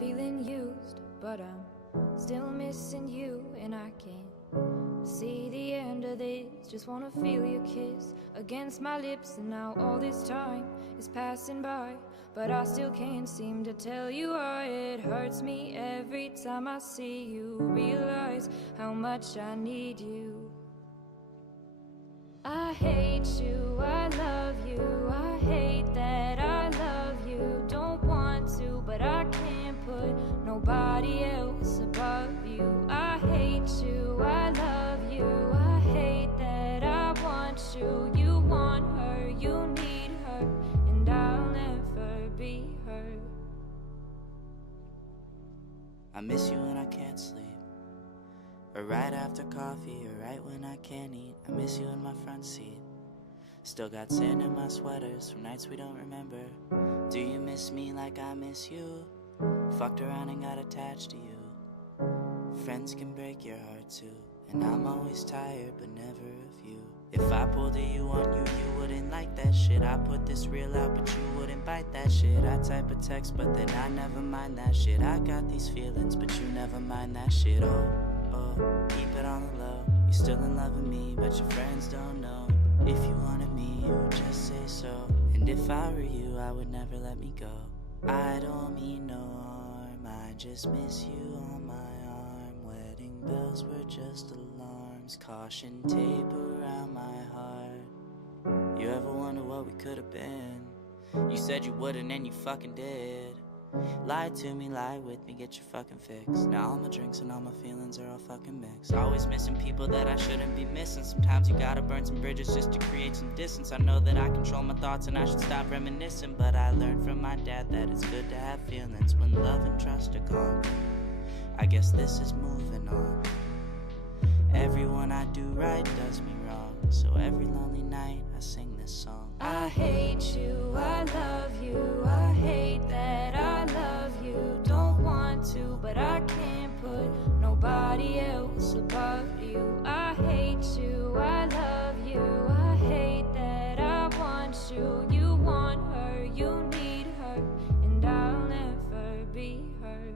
feeling used, but I'm still missing you, and I can't see the end of this. Just wanna feel your kiss against my lips, and now all this time is passing by, but I still can't seem to tell you why. It hurts me every time I see you, realize how much I need you. I hate you, I love you, I hate that I love you. Don't want to, but I can't put nobody else above you. I hate you, I love you, I hate that I want you. You want her, you need her, and I'll never be her. I miss you when I can't sleep, or right after coffee, or right when I can't eat. I miss you in my front seat. Still got sand in my sweaters from nights we don't remember. Do you miss me like I miss you? Fucked around and got attached to you. Friends can break your heart too, and I'm always tired but never of you. If I pulled a you on you, you wouldn't like that shit. I put this real out but you wouldn't bite that shit. I type a text but then I never mind that shit. I got these feelings but you never mind that shit. Oh, keep it on the low. You still in love with me but your friends don't know. If you wanted me, you would just say so. And if I were you, I would never let me go. I don't mean no harm, I just miss you on my arm. Wedding bells were just alarms, caution tape around my heart. You ever wonder what we could have been? You said you wouldn't and you fucking did. Lie to me, lie with me, get your fucking fix. Now all my drinks and all my feelings are all fucking mixed. Always missing people that I shouldn't be missing. Sometimes you gotta burn some bridges just to create some distance. I know that I control my thoughts and I should stop reminiscing, but I learned from my dad that it's good to have feelings when love and trust are gone. I guess this is moving on. Everyone I do right does me wrong, so every lonely night I sing this song. I hate you, I love you, I hate that I love you. Don't want to, but I can't put nobody else above you. I hate you, I love you, I hate that I want you. You want her, you need her, and I'll never be her.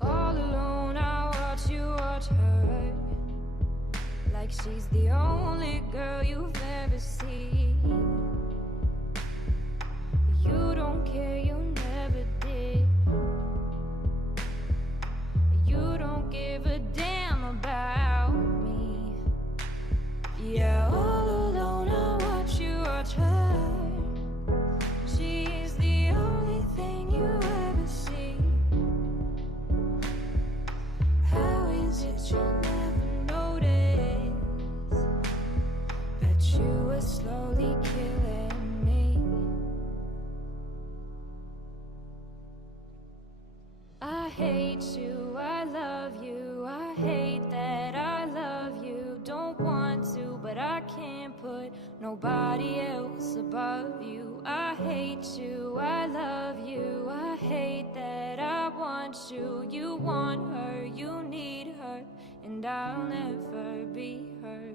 All alone I watch you watch her, like she's the only girl you've ever seen. You don't care, you never did. You don't give a damn about me. Yeah, all alone I watch you watch her. She's the only thing you ever see. How is it you never notice that you were slowly killing me? I hate you, I love you, I hate that I love you. Don't want to, but I can't put nobody else above you. I hate you, I love you, I hate that I want you. You want her, you need her, and I'll never be her.